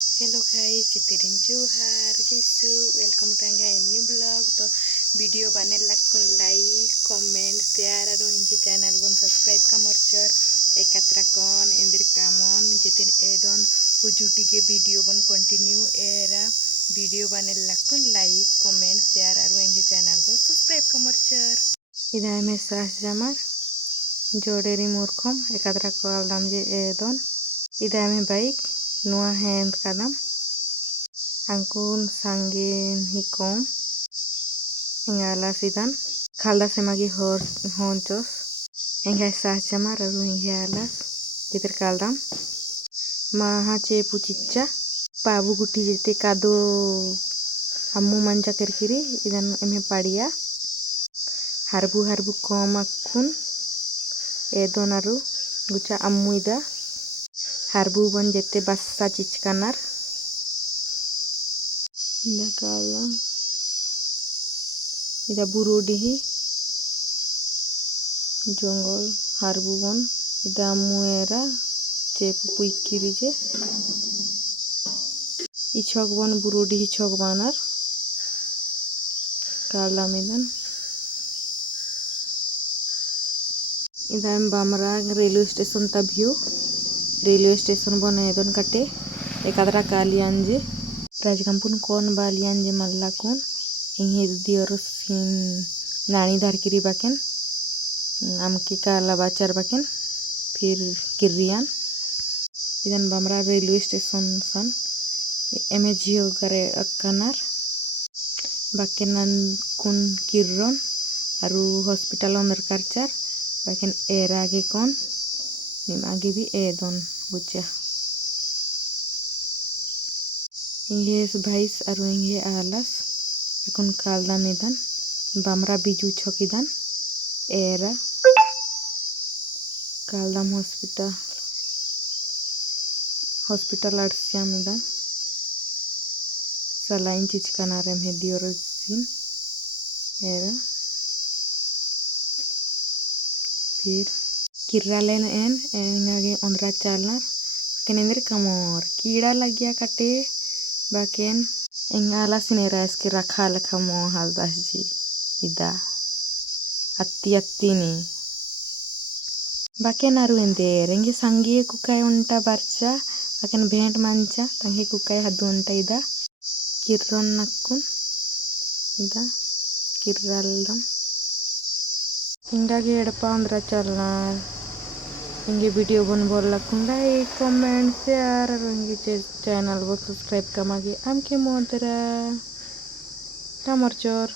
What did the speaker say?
Hello guys, चित्रिन जोहार जैसु welcome to a new blog। तो वीडियो बने लकुन लाइक कमेंट शेयर और इंजी चैनल बन सब्सक्राइब का मरचर एकत्र कौन इंदिर कामन जितिन एडन उजुटी के वीडियो बन कंटिन्यू एरा वीडियो बने लकुन लाइक कमेंट शेयर और इंजी चैनल बन सब्सक्राइब का मरचर इधर में सास जमर जोड़ेरी मूर्खम एकत्र कॉल दाम जे एडन इधर में बाइक नुआ hand kadam angkun sangin hikom engala sidan khalda semagi honchos engai sahjama raru engala jitir kaldam maha ce pucicca pabu guti jete kado ammu manja kirkiri idan eme padia harbu komakun edonaru guca ammu ida harbu bon jete bassa cickanar ida kalam ida burudihi jongol harbu bon ida ammu era cepu puikiri je ichok bon burudihi chok banar kalam idan idan bamra railway station ta view railway station बने Edan कटे एकadra कालियान जे राजगंपुन कौन बालियान जे मल्ला कौन इंहे दियोर scene नानी धारकिरी बाकेन आमके काला बाचार बाकेन फिर किरियान इदन बमरा railway station सन एमे जियो करे अक्कनार बाकेनन कुन किर्रन आरु हॉस्पिटल अंदर कारचार बाकेन एरागे कौन निमागे भी एदन बुचा इंगे भाईस आरु इंगे आलस अकुन कालदा मेदन बामरा बिजू छकिदान एरा कालदाम हॉस्पिटल आर्ट्सिया मेदन सलाइन चिचकाना रेम हे दियोरसिन एरा फिर किर्रालेन एंगागे ओंद्रा चालनार बाकेन इंदर कमोर कीड़ा लगिया काटे बाकेन एंगाला सिनेरा इसके रखा लेखा मो हालदास जी इदा अत्ती बाकेन आरु एंदेर एंगे संगिए कुकाय उंटा बर्चा बाकेन भेंट मांचा तंगे कुकाय हदु उंटा इदा किर्रन नक्कुन इदा किर्रालदम इंगागे एडपा ओंद्रा चालनार इंगे वीडियो बन बोल लकुन लाइक कमेंट शेयर और इंगे चैनल को सब्सक्राइब कमागे आम के मोदरा कामरचोर।